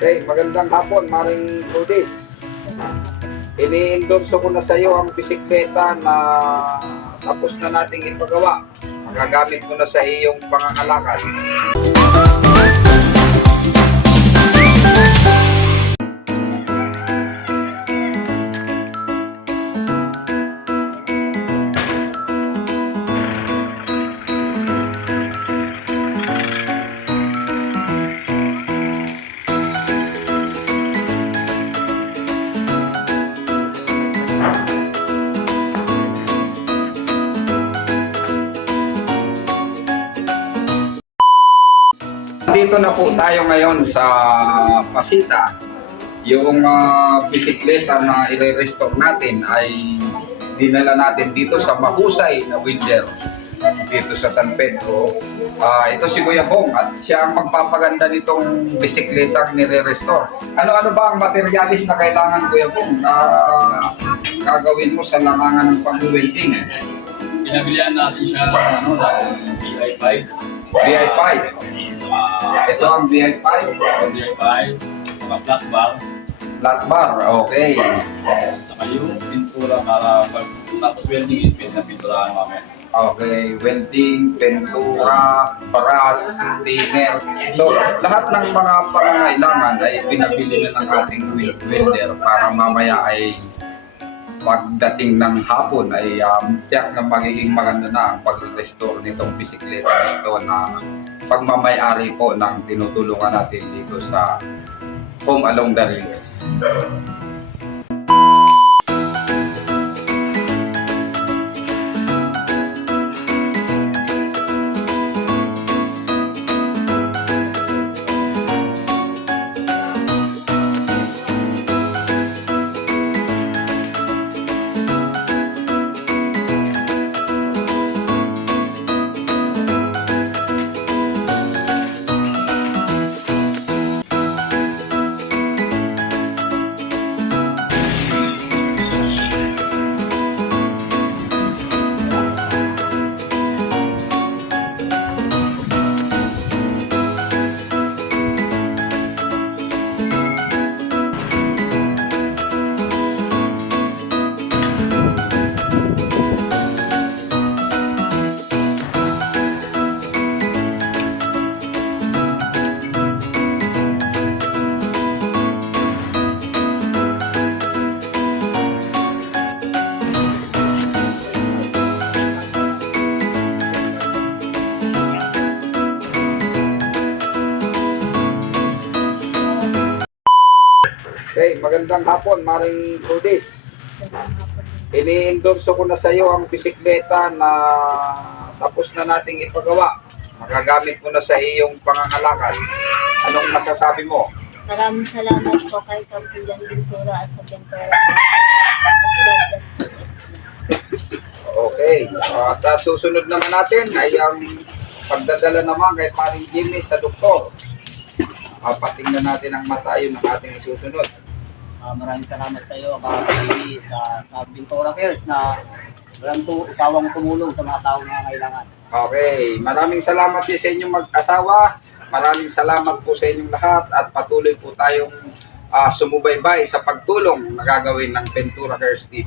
Okay, magandang hapon, Maring Rudis. Ini-endorse ko na sa iyo ang bisikleta na tapos na nating ipagawa. Magagamit mo na sa iyong pangangalakal. Dito na po tayo ngayon sa Pasita. Yung ah, bisikleta na i-restore natin ay dinala natin dito sa mahusay na winter dito sa San Pedro. Ah, ito si Kuya Bong at siya ang magpapaganda nitong bisikleta nire-restore. Ano-ano ba ang materialis na kailangan Kuya Bong na gagawin mo sa larangan ng pag-welding? Pinabilihan natin siya ng ano, ng DI5. VI5. Uh, Ito ang VI5. DI5, mga flat bar, Flat bar, okay. saka yung pintura para pag tapos welding is pin na pinturahan mamaya. Okay, welding, pintura, brass, thinner. So, lahat ng mga pangangailangan ay pinabili na ng ating wel- welder para mamaya ay pagdating ng hapon ay um, tiyak na magiging maganda na ang pag-restore nitong bisikleta nito na pagmamayari po ng tinutulungan natin dito sa Home Along the Rails. Magandang hapon, Maring Rudis. Ini-endorse ko na sa iyo ang bisikleta na tapos na nating ipagawa. Magagamit mo na sa iyong pangangalakal. Anong masasabi mo? Maraming salamat po kay Kampilan Ventura at sa Ventura. Okay. At uh, susunod naman natin ay ang pagdadala naman kay Paring Jimmy sa doktor. Uh, patingnan natin ang mata yun ang ating isusunod. Ah, maraming salamat sa iyo, Kakakili, sa, sa Bintora Cares na walang tu, usawang tumulong sa mga tao na kailangan. Okay, maraming salamat din sa inyong mag-asawa. Maraming salamat po sa inyong lahat at patuloy po tayong ah, sumubaybay sa pagtulong na gagawin ng Ventura Cares TV.